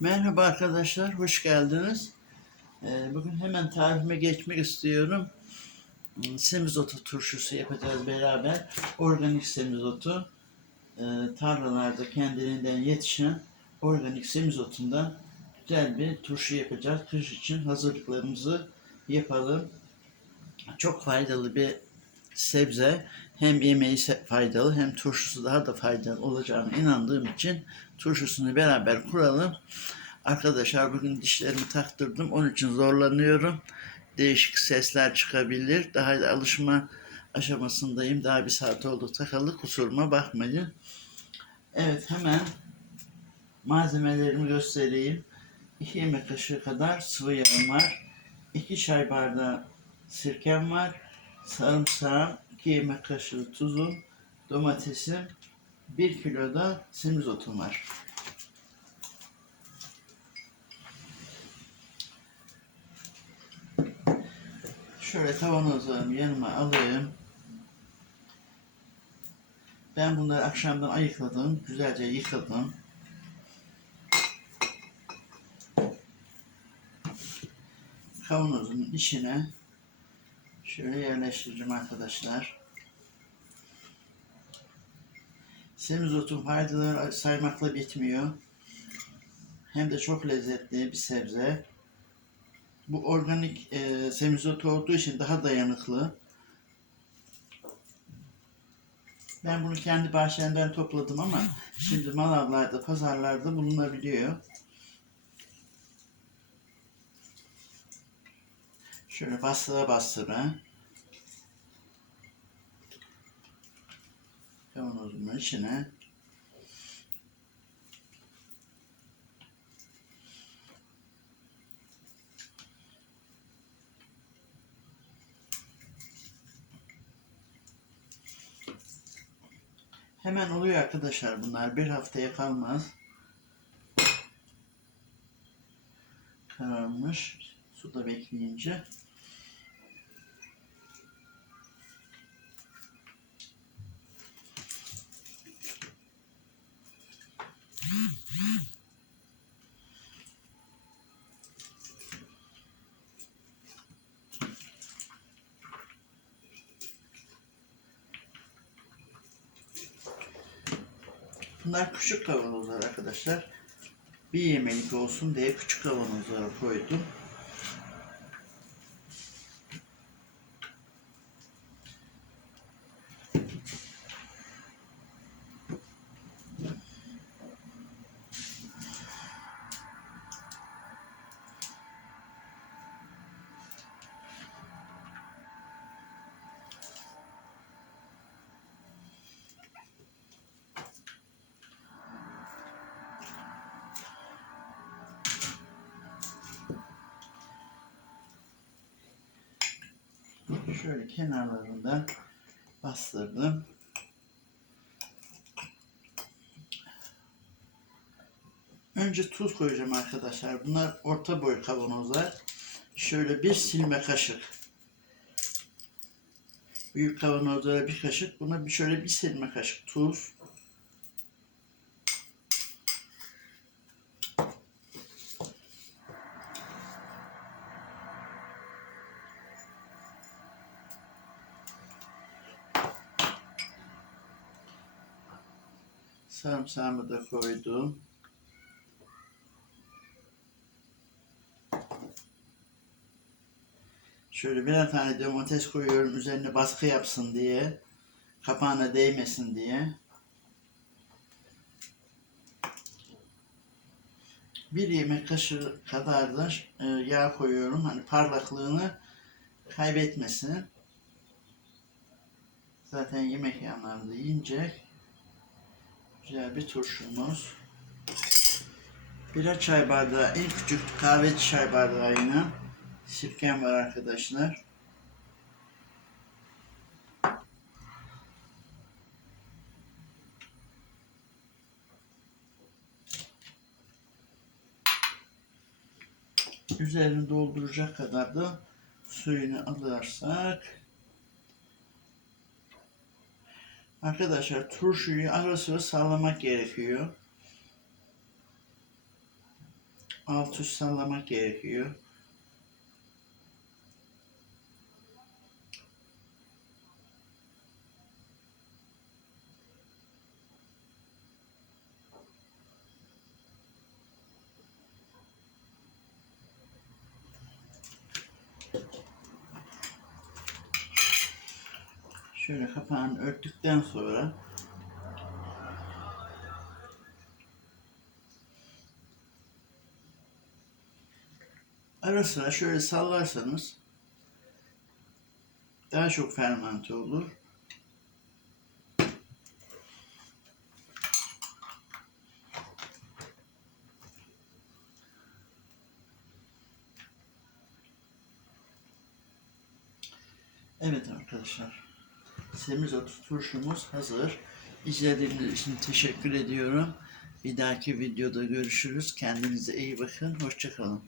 Merhaba arkadaşlar, hoş geldiniz. Ee, Bugün hemen tarifime geçmek istiyorum. Hmm, Semizotu turşusu yapacağız beraber. Organik semizotu. Ee, Tarlalarda kendiliğinden yetişen organik semizotundan güzel bir turşu yapacağız. Kış için hazırlıklarımızı yapalım. Çok faydalı bir sebze. Hem yemeği faydalı hem turşusu daha da faydalı olacağına inandığım için turşusunu beraber kuralım. Arkadaşlar bugün dişlerimi taktırdım. Onun için zorlanıyorum. Değişik sesler çıkabilir. Daha da alışma aşamasındayım. Daha bir saat oldu takalı. Kusuruma bakmayın. Evet hemen malzemelerimi göstereyim. 2 yemek kaşığı kadar sıvı yağım var. 2 çay bardağı sirkem var. Sarımsağım, 2 yemek kaşığı tuzum, domatesim, 1 kilo da semizotum var. Şöyle kavanozlarımı yanıma alayım. Ben bunları akşamdan ayıkladım. Güzelce yıkadım. Kavanozun içine şöyle yerleştireceğim arkadaşlar. Semizotun faydaları saymakla bitmiyor. Hem de çok lezzetli bir sebze. Bu organik e, semizot olduğu için daha dayanıklı. Ben bunu kendi bahçemden topladım ama şimdi manavlarda, pazarlarda bulunabiliyor. Şöyle bastıra bastıra. Kavanozumun içine Hemen oluyor arkadaşlar bunlar. Bir haftaya kalmaz. Kararmış. Suda bekleyince. Bunlar küçük kavanozlar arkadaşlar. Bir yemelik olsun diye küçük kavanozlara koydum. Şöyle kenarlarından bastırdım. Önce tuz koyacağım arkadaşlar. Bunlar orta boy kavanozlar. Şöyle bir silme kaşık. Büyük kavanozlara bir kaşık. Buna şöyle bir silme kaşık tuz. Sarımsağımı da koydum. Şöyle birer tane domates koyuyorum üzerine baskı yapsın diye. Kapağına değmesin diye. Bir yemek kaşığı kadar da e, yağ koyuyorum. Hani parlaklığını kaybetmesin. Zaten yemek yanlarında yiyecek. Güzel bir turşumuz. Birer çay bardağı, en küçük kahve çay bardağıyla sirkem var arkadaşlar. Üzerini dolduracak kadar da suyunu alırsak Arkadaşlar turşuyu ara sıra sağlamak gerekiyor. alt üst sallamak gerekiyor. Şöyle kapağını örttükten sonra ara sıra şöyle sallarsanız daha çok fermente olur. Evet arkadaşlar. Semizotu turşumuz hazır. İzlediğiniz için teşekkür ediyorum. Bir dahaki videoda görüşürüz. Kendinize iyi bakın. Hoşçakalın.